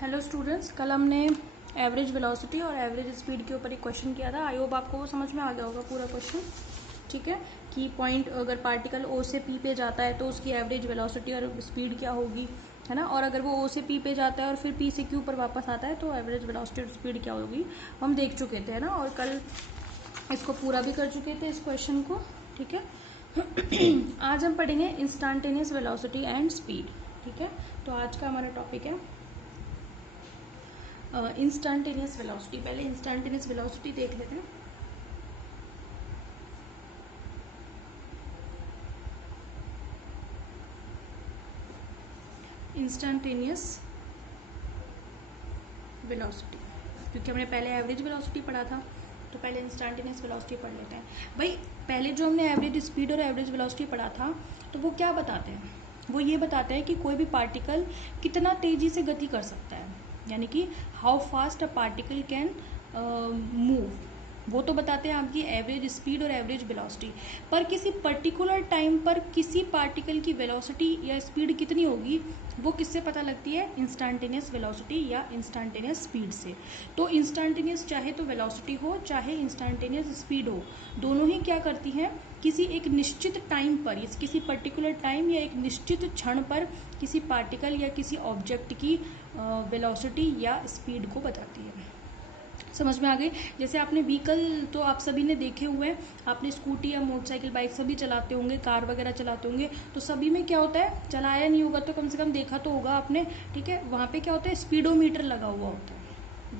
Hello students, कल हमने average velocity और एवरेज स्पीड के ऊपर एक क्वेश्चन किया था। आई होप आपको वो समझ में आ गया होगा पूरा क्वेश्चन। ठीक है, कि पॉइंट अगर पार्टिकल ओ से पी पे जाता है तो उसकी एवरेज वेलोसिटी और स्पीड क्या होगी, है ना। और अगर वो ओ से पी पे जाता है और फिर पी से क्यू पर वापस आता है तो एवरेज वेलोसिटी और स्पीड क्या होगी, हम देख चुके थे, है ना। और कल इसको पूरा भी कर चुके थे इस क्वेश्चन को। ठीक है आज हम पढ़ेंगे इंस्टेंटेनियस वेलोसिटी एंड स्पीड। ठीक है, तो आज का हमारा टॉपिक है इंस्टेंटेनियस वेलोसिटी। पहले इंस्टेंटेनियस वेलोसिटी देख लेते हैं। इंस्टेंटेनियस वेलोसिटी, क्योंकि हमने पहले एवरेज वेलोसिटी पढ़ा था तो पहले इंस्टेंटेनियस वेलोसिटी पढ़ लेते हैं। भाई पहले जो हमने एवरेज स्पीड और एवरेज वेलोसिटी पढ़ा था तो वो क्या बताते हैं, वो ये बताते हैं कि कोई भी पार्टिकल कितना तेजी से गति कर सकता है, यानी कि how fast a particle can move. वो तो बताते हैं आपकी एवरेज स्पीड और एवरेज वेलोसिटी। पर किसी पर्टिकुलर टाइम पर किसी पार्टिकल की वेलोसिटी या स्पीड कितनी होगी वो किससे पता लगती है, इंस्टेंटेनियस वेलोसिटी या इंस्टेंटेनियस स्पीड से। तो इंस्टेंटेनियस चाहे तो वेलोसिटी हो चाहे इंस्टेंटेनियस स्पीड हो, दोनों ही क्या करती हैं, किसी एक निश्चित टाइम पर, किसी पर्टिकुलर टाइम या एक निश्चित क्षण पर किसी पार्टिकल या किसी ऑब्जेक्ट की वेलोसिटी या स्पीड को बताती है। समझ में आ गई। जैसे आपने व्हीकल तो आप सभी ने देखे हुए हैं, आपने स्कूटी या मोटरसाइकिल बाइक सभी चलाते होंगे, कार वगैरह चलाते होंगे, तो सभी में क्या होता है, चलाया नहीं होगा तो कम से कम देखा तो होगा आपने। ठीक है, वहां पे क्या होता है, स्पीडोमीटर लगा हुआ होता है,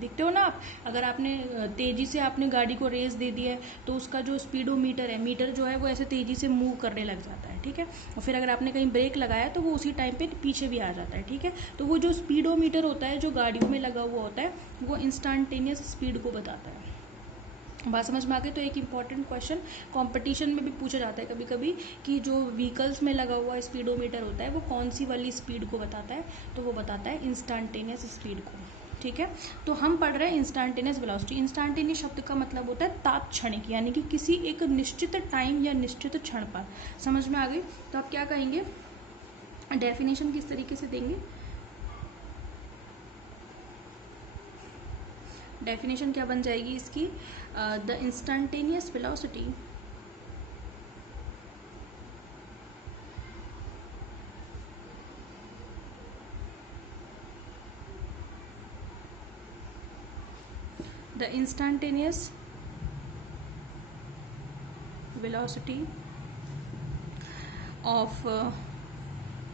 देखते हो ना आप। अगर आपने तेजी से आपने गाड़ी को रेस दे दी है तो उसका जो स्पीडोमीटर है, मीटर जो है वो ऐसे तेजी से मूव करने लग जाता है। ठीक है, और फिर अगर आपने कहीं ब्रेक लगाया तो वो उसी टाइम पे पीछे भी आ जाता है। ठीक है, तो वो जो स्पीडोमीटर होता है जो गाड़ियों में लगा हुआ होता है वो इंस्टेंटेनियस स्पीड को बताता है। बात समझ में आ गई। तो एक इम्पॉर्टेंट क्वेश्चन कंपटीशन में भी पूछा जाता है कभी कभी कि जो व्हीकल्स में लगा हुआ स्पीडोमीटर होता है वो कौन सी वाली स्पीड को बताता है, तो वो बताता है इंस्टेंटेनियस स्पीड को। ठीक है, तो हम पढ़ रहे हैं इंस्टेंटेनियस वेलोसिटी। इंस्टेंटेनियस शब्द का मतलब होता है तात्क्षणिक, यानी कि किसी एक निश्चित टाइम या निश्चित क्षण पर। समझ में आ गई। तो आप क्या कहेंगे, डेफिनेशन किस तरीके से देंगे, डेफिनेशन क्या बन जाएगी इसकी, the instantaneous velocity the instantaneous velocity of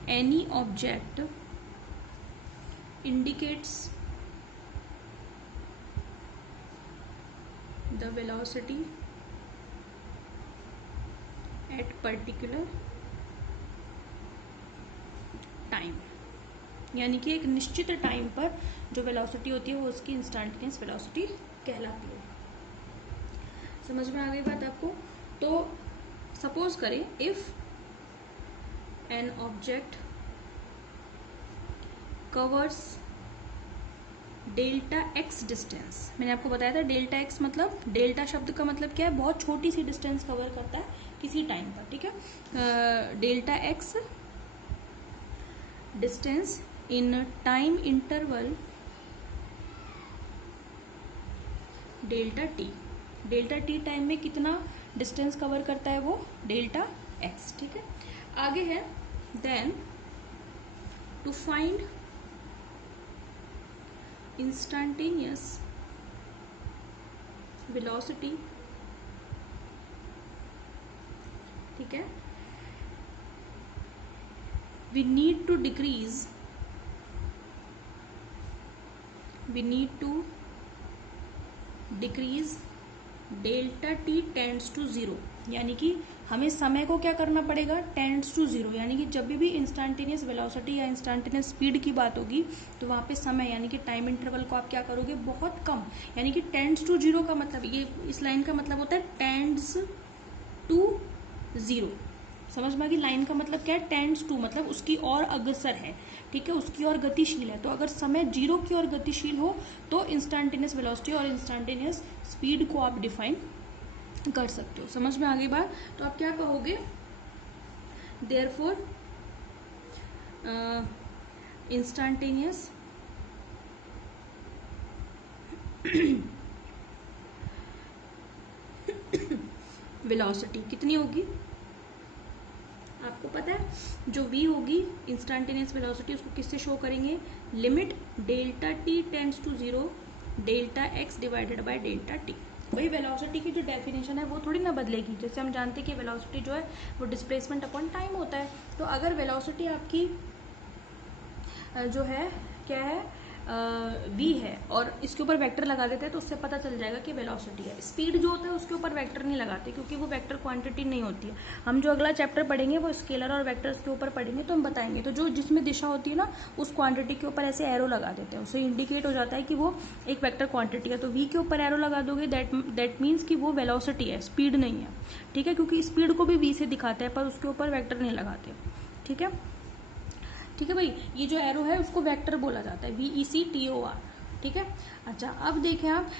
any object indicates the velocity at particular time, यानी कि एक निश्चित टाइम पर जो वेलोसिटी होती है वो उसकी इंस्टेंटेनियस वेलोसिटी कहलाती है। समझ में आ गई बात आपको। तो सपोज करें if an object covers delta x distance, मैंने आपको बताया था डेल्टा एक्स मतलब, डेल्टा शब्द का मतलब क्या है, बहुत छोटी सी डिस्टेंस कवर करता है किसी टाइम पर। ठीक है, delta x distance in time interval delta T. Delta T time में कितना डिस्टेंस कवर करता है वो, डेल्टा एक्स। ठीक है, आगे है then to find instantaneous velocity. ठीक है, we need to decrease delta t tends to zero, यानी कि हमें समय को क्या करना पड़ेगा, टेंड्स टू जीरो, यानी कि जब भी इंस्टेंटेनियस वेलोसिटी या इंस्टेंटेनियस स्पीड की बात होगी तो वहां पे समय यानी कि टाइम इंटरवल को आप क्या करोगे, बहुत कम, यानी कि टेंड्स टू जीरो का मतलब ये इस लाइन का मतलब होता है टेंड्स टू जीरो। समझ में आ गई। लाइन का मतलब क्या है, टेंड्स टू मतलब उसकी ओर अग्रसर है। ठीक है, उसकी ओर गतिशील है। तो अगर समय जीरो की ओर गतिशील हो तो इंस्टेंटेनियस वेलोसिटी और इंस्टेंटेनियस स्पीड को आप डिफाइन कर सकते हो। समझ में आ गई बात। तो आप क्या कहोगे, देयरफॉर इंस्टेंटेनियस वेलोसिटी कितनी होगी आपको पता है, जो v होगी इंस्टेंटेनियस वेलोसिटी, उसको किससे शो करेंगे, limit delta t tends to 0 delta x divided by delta t। वही वेलोसिटी की जो डेफिनेशन है वो थोड़ी ना बदलेगी। जैसे हम जानते हैं कि वेलोसिटी जो है वो डिस्प्लेसमेंट अपॉन टाइम होता है। तो अगर वेलोसिटी आपकी जो है क्या है v है और इसके ऊपर वेक्टर लगा देते हैं तो उससे पता चल जाएगा कि वेलोसिटी है। स्पीड जो होता है उसके ऊपर वेक्टर नहीं लगाते क्योंकि वो वेक्टर क्वांटिटी नहीं होती है। हम जो अगला चैप्टर पढ़ेंगे वो स्केलर और वेक्टर्स के ऊपर पढ़ेंगे तो हम बताएंगे। तो जो जिसमें दिशा होती है ना उस क्वांटिटी के ऊपर ऐसे एरो लगा देते हैं, उससे इंडिकेट हो जाता है कि वो एक वेक्टर क्वांटिटी है। तो v के ऊपर एरो लगा दोगे दैट मीन्स कि वो वेलोसिटी है, स्पीड नहीं है। ठीक है, क्योंकि स्पीड को भी v से दिखाते हैं पर उसके ऊपर वेक्टर नहीं लगाते। ठीक है, ठीक है भाई, ये जो एरो है उसको वेक्टर बोला जाता है, VECTOR। ठीक है, अच्छा अब देखें आप,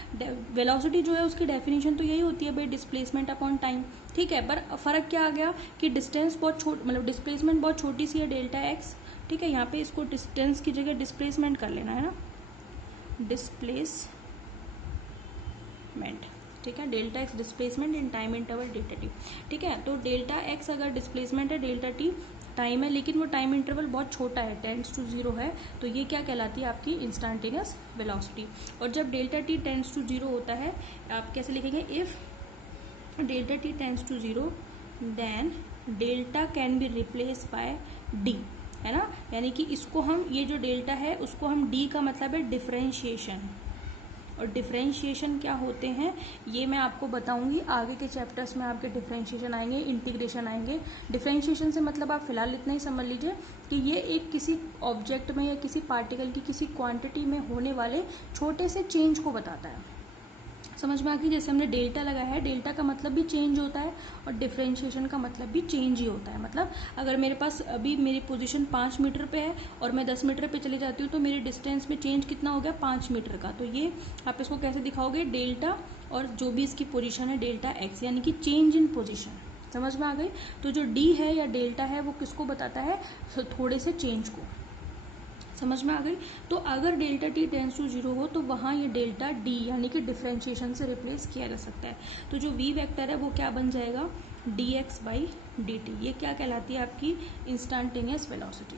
वेलोसिटी जो है उसकी डेफिनेशन तो यही होती है भाई, डिस्प्लेसमेंट अपॉन टाइम। ठीक है, पर फर्क क्या आ गया कि डिस्टेंस बहुत मतलब डिस्प्लेसमेंट बहुत छोटी सी है, डेल्टा एक्स। ठीक है, यहाँ पे इसको डिस्टेंस की जगह डिस्प्लेसमेंट कर लेना है ना, डिस्प्लेसमेंट। ठीक है, delta x displacement in time interval delta T. ठीक है, तो डेल्टा एक्स अगर डिस्प्लेसमेंट है, डेल्टा टी टाइम है, लेकिन वो टाइम इंटरवल बहुत छोटा है, टेंड्स टू 0 है, तो ये क्या कहलाती है आपकी इंस्टेंटेनियस वेलोसिटी। और जब डेल्टा टी टेंड्स टू 0 होता है, आप कैसे लिखेंगे, if delta t tends to 0 then delta can be replace by d, है ना। यानी कि इसको हम, ये जो डेल्टा है उसको हम डी का मतलब है डिफरेंशिएशन, और डिफरेंशिएशन क्या होते हैं ये मैं आपको बताऊंगी आगे के चैप्टर्स में। आपके डिफरेंशिएशन आएंगे, इंटीग्रेशन आएंगे। डिफरेंशिएशन से मतलब आप फिलहाल इतना ही समझ लीजिए कि ये एक किसी ऑब्जेक्ट में या किसी पार्टिकल की किसी क्वांटिटी में होने वाले छोटे से चेंज को बताता है। समझ में आ गई, जैसे हमने डेल्टा लगाया है, डेल्टा का मतलब भी चेंज होता है और डिफरेंशिएशन का मतलब भी चेंज ही होता है। मतलब अगर मेरे पास अभी मेरी पोजीशन 5 मीटर पे है और मैं 10 मीटर पे चली जाती हूँ तो मेरे डिस्टेंस में चेंज कितना हो गया, 5 मीटर का। तो ये आप इसको कैसे दिखाओगे, डेल्टा और जो भी इसकी पोजिशन है डेल्टा एक्स, यानी कि चेंज इन पोजिशन। समझ में आ गई। तो जो डी है या डेल्टा है वो किसको बताता है, थोड़े से चेंज को। समझ में आ गई। तो अगर डेल्टा टी टेंस टू 0 हो तो वहाँ ये डेल्टा डी यानी कि डिफरेंशिएशन से रिप्लेस किया जा सकता है। तो जो वी वेक्टर है वो क्या बन जाएगा, D x by d T. ये क्या कहलाती है आपकी इंस्टेंटेनियस वेलोसिटी।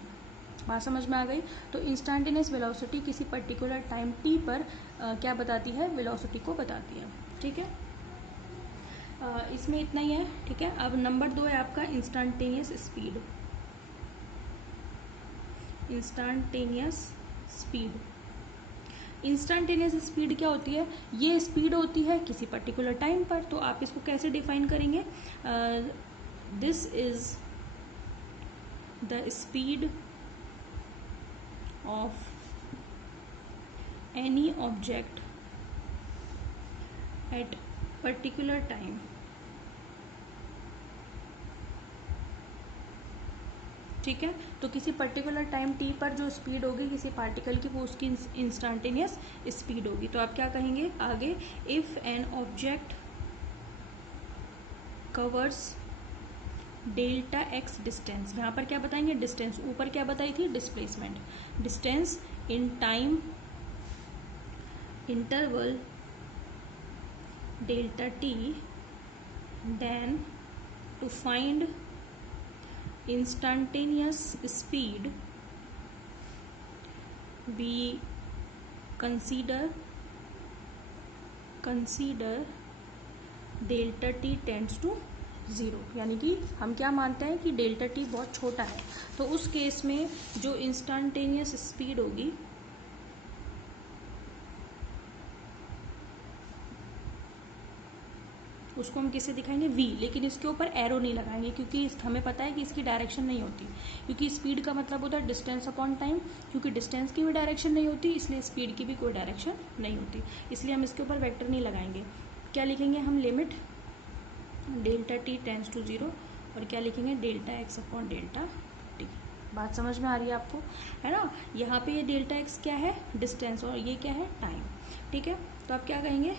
बात समझ में आ गई। तो इंस्टेंटेनियस वेलोसिटी किसी पर्टिकुलर टाइम टी पर क्या बताती है, वेलोसिटी को बताती है। ठीक है, इसमें इतना ही है। ठीक है, अब नंबर 2 है आपका instantaneous speed. Instantaneous speed, instantaneous speed क्या होती है, ये स्पीड होती है किसी पर्टिकुलर टाइम पर। तो आप इसको कैसे डिफाइन करेंगे, this is the speed of any object at particular time. ठीक है, तो किसी पर्टिकुलर टाइम टी पर जो स्पीड होगी किसी पार्टिकल की वो उसकी इंस्टेंटेनियस स्पीड होगी। तो आप क्या कहेंगे आगे, if an object covers delta x distance, यहाँ पर क्या बताएंगे, डिस्टेंस, ऊपर क्या बताई थी, displacement, distance in time interval delta t, then to find instantaneous speed we consider delta t tends to 0। यानी कि हम क्या मानते हैं कि डेल्टा टी बहुत छोटा है, तो उस केस में जो इंस्टेंटेनियस स्पीड होगी उसको हम किससे दिखाएंगे, v। लेकिन इसके ऊपर एरो नहीं लगाएंगे क्योंकि हमें पता है कि इसकी डायरेक्शन नहीं होती, क्योंकि स्पीड का मतलब होता है डिस्टेंस अपॉन टाइम। क्योंकि डिस्टेंस की भी डायरेक्शन नहीं होती इसलिए स्पीड की भी कोई डायरेक्शन नहीं होती, इसलिए हम इसके ऊपर वेक्टर नहीं लगाएंगे। क्या लिखेंगे हम, limit delta t tends to 0, और क्या लिखेंगे, delta x upon delta t. बात समझ में आ रही है आपको, है ना। यहाँ पे ये डेल्टा एक्स क्या है, डिस्टेंस, और ये क्या है, टाइम। ठीक है, तो आप क्या कहेंगे,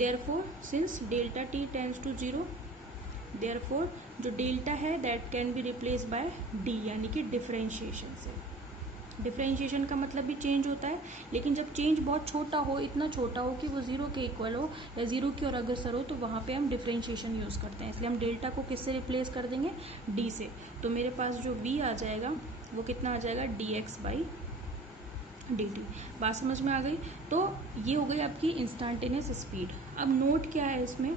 therefore since delta t tends to 0, therefore जो डेल्टा है that can be replaced by d यानी कि डिफरेंशिएशन से। डिफरेंशिएशन का मतलब भी चेंज होता है, लेकिन जब चेंज बहुत छोटा हो, इतना छोटा हो कि वो जीरो के इक्वल हो या जीरो की ओर अग्रसर हो, तो वहाँ पे हम डिफरेंशिएशन यूज करते हैं। इसलिए हम डेल्टा को किससे रिप्लेस कर देंगे, डी से। तो मेरे पास जो v आ जाएगा वो कितना आ जाएगा, dx बाई dt। बात समझ में आ गई। तो ये हो गई आपकी इंस्टेंटेनियस स्पीड। अब नोट क्या है इसमें,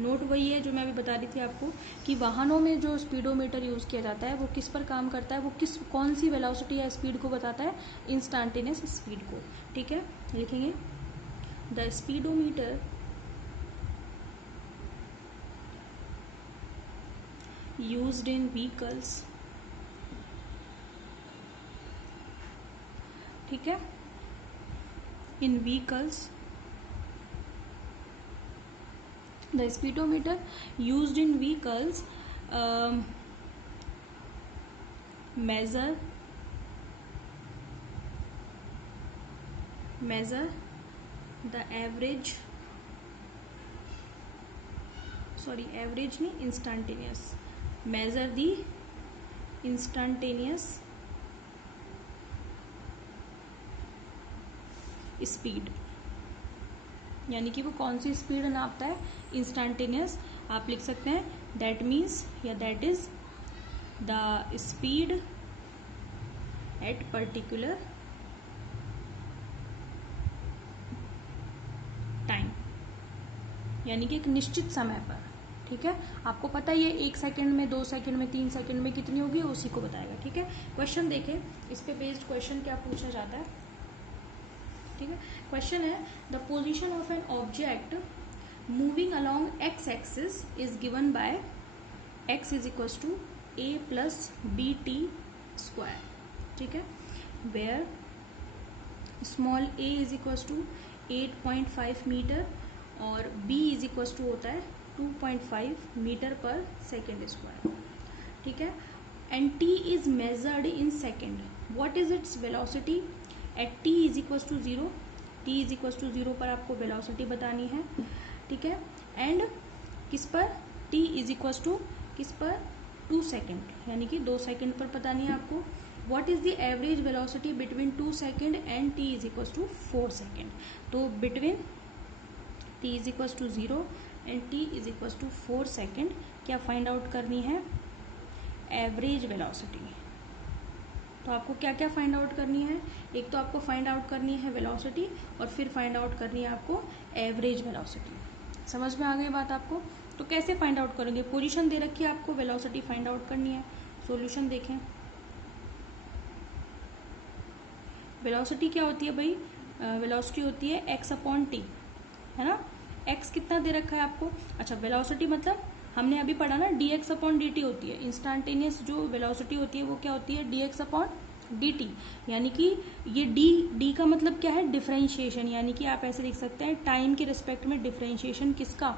नोट वही है जो मैं अभी बता रही थी आपको कि वाहनों में जो स्पीडोमीटर यूज किया जाता है वो किस पर काम करता है, वो कौन सी वेलोसिटी या स्पीड को बताता है, इंस्टेंटेनियस स्पीड को। ठीक है, लिखेंगे the speedometer used in vehicles, ठीक है, इन vehicles, the speedometer used in vehicles measure the average नहीं, instantaneous, measure the instantaneous speed, यानी कि वो कौन सी स्पीड नापता है, इंस्टेंटेनियस। आप लिख सकते हैं दैट मीन्स या that is the speed at particular time, यानी कि एक निश्चित समय पर। ठीक है, आपको पता है ये 1 सेकंड में, 2 सेकंड में, 3 सेकंड में कितनी होगी, उसी को बताएगा। ठीक है, क्वेश्चन देखें, इस पे बेस्ड क्वेश्चन क्या पूछा जाता है। ठीक है, क्वेश्चन है the position of an object moving along x axis is given by x is equal to a plus b t square. ठीक है, where small a is equal to 8.5 metre और b इज इक्वल टू होता है 2.5 metre पर second square. ठीक है, and t is measured in second, what is its velocity at t is equal to 0, t is equal to 0 पर आपको velocity बतानी है। ठीक है, एंड किस पर, t इज इक्वल टू किस पर, 2 सेकेंड, यानी कि 2 सेकेंड पर बतानी है आपको। What is the average velocity between 2 second and t is equal to 4 second. तो between t is equal to 0 and t is equal to 4 second क्या फाइंड आउट करनी है, एवरेज वेलोसिटी। तो आपको क्या क्या फाइंड आउट करनी है, एक तो आपको फाइंड आउट करनी है वेलोसिटी और फिर फाइंड आउट करनी है आपको एवरेज वेलोसिटी। समझ में आ गई बात आपको। तो कैसे फाइंड आउट करेंगे, पोजीशन दे रखी है आपको, वेलोसिटी फाइंड आउट करनी है। सॉल्यूशन देखें, वेलोसिटी क्या होती है भाई, वेलोसिटी होती है x अपॉन टी, है ना। x कितना दे रखा है आपको, अच्छा वेलोसिटी मतलब हमने अभी पढ़ा ना dx अपॉन dt होती है, इंस्टेंटेनियस जो वेलोसिटी होती है वो क्या होती है, dx अपॉन dt, यानी कि ये d का मतलब क्या है, डिफरेंशिएशन, यानी कि आप ऐसे लिख सकते हैं टाइम के रिस्पेक्ट में डिफरेंशिएशन किसका,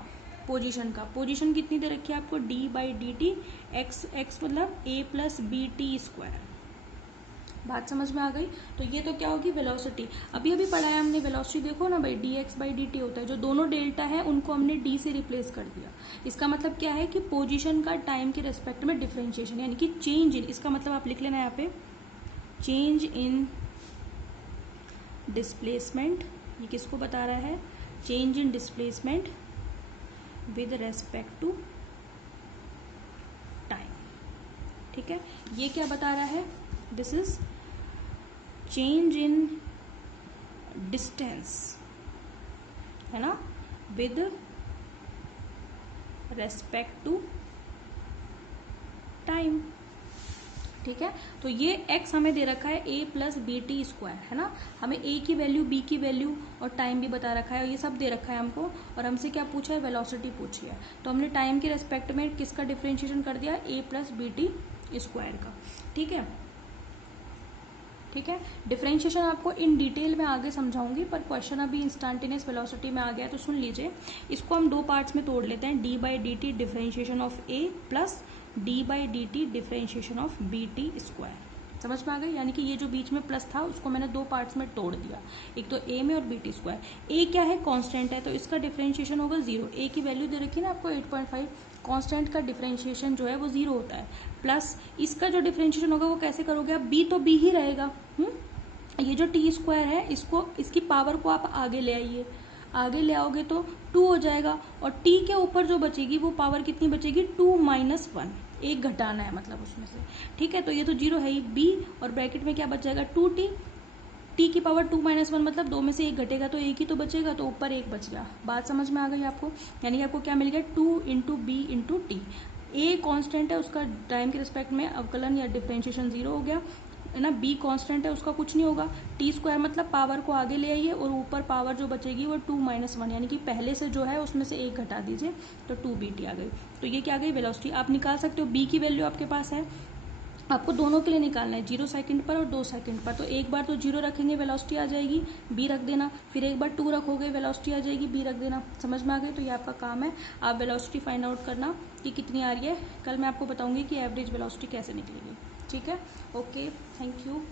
पोजीशन का। पोजीशन कितनी दे रखी है आपको, d by d t, x मतलब a plus b t square. बात समझ में आ गई। तो ये तो क्या होगी, वेलोसिटी। अभी पढ़ा है हमने वेलोसिटी, देखो ना भाई dx बाई डी टी होता है, जो दोनों डेल्टा है उनको हमने d से रिप्लेस कर दिया। इसका मतलब क्या है कि पोजीशन का टाइम के रेस्पेक्ट में डिफरेंशिएशन, यानी कि चेंज इन, इसका मतलब आप लिख लेना यहाँ पे चेंज इन डिस्प्लेसमेंट। ये किसको बता रहा है, change in displacement with respect to time. ठीक है, ये क्या बता रहा है, this is change in distance, है ना, विद रेस्पेक्ट टू टाइम। ठीक है, तो ये x हमें दे रखा है a plus b t square, है ना। हमें a की वैल्यू, b की वैल्यू और टाइम भी बता रखा है, और ये सब दे रखा है हमको, और हमसे क्या पूछा है, वेलोसिटी पूछी है। तो हमने टाइम के रेस्पेक्ट में किसका डिफरेंशिएशन कर दिया, a plus b t square का। ठीक है, ठीक है, डिफरेंशिएशन आपको इन डिटेल में आगे समझाऊंगी, पर क्वेश्चन अभी इंस्टेंटेनियस वेलोसिटी में आ गया, तो सुन लीजिए। इसको हम 2 पार्ट्स में तोड़ लेते हैं, d by d t differentiation of a plus d by d t differentiation of b t square. समझ में आ गई, यानी कि ये जो बीच में प्लस था उसको मैंने 2 पार्ट्स में तोड़ दिया, एक तो ए में और बी टी स्क्वायर। ए क्या है, कांस्टेंट है, तो इसका डिफरेंशिएशन होगा 0। ए की वैल्यू दे रखी है ना आपको 8.5, कांस्टेंट का डिफरेंशिएशन जो है वो 0 होता है। प्लस इसका जो डिफरेंशिएशन होगा वो कैसे करोगे आप, बी तो बी ही रहेगा, ये जो टी स्क्वायर है इसको, इसकी पावर को आप आगे ले आइए, आगे ले आओगे तो 2 हो जाएगा, और टी के ऊपर जो बचेगी वो पावर कितनी बचेगी, 2 माइनस 1, एक घटाना है मतलब उसमें से, ठीक है। तो ये तो 0 है ही, बी और ब्रैकेट में क्या बच जाएगा 2t, टी की पावर 2 माइनस 1 मतलब 2 में से एक घटेगा तो एक ही तो बचेगा, तो ऊपर एक बच गया। बात समझ में आ गई आपको, यानी कि आपको क्या मिल गया 2 into b into t. A constant है, उसका टाइम के रिस्पेक्ट में अवकलन या डिफरेंशिएशन 0 हो गया है ना। बी कांस्टेंट है, उसका कुछ नहीं होगा। टी स्क्वायर मतलब पावर को आगे ले आइए और ऊपर पावर जो बचेगी वो 2 माइनस 1, यानी कि पहले से जो है उसमें से एक घटा दीजिए तो 2bt आ गई। तो ये क्या आ गई वेलोसिटी। आप निकाल सकते हो, बी की वैल्यू आपके पास है, आपको दोनों के लिए निकालना है, 0 सेकंड पर और 2 सेकंड पर। तो एक बार तो 0 रखेंगे वेलोसिटी आ जाएगी, बी रख देना, फिर एक बार 2 रखोगे वेलोसिटी आ जाएगी, बी रख देना। समझ में आ गई। तो ये आपका काम है, आप वेलोसिटी फाइंड आउट करना कि कितनी आ रही है। कल मैं आपको बताऊंगी कि एवरेज वेलोसिटी कैसे निकलेगी, ठीक है। Okay, thank you.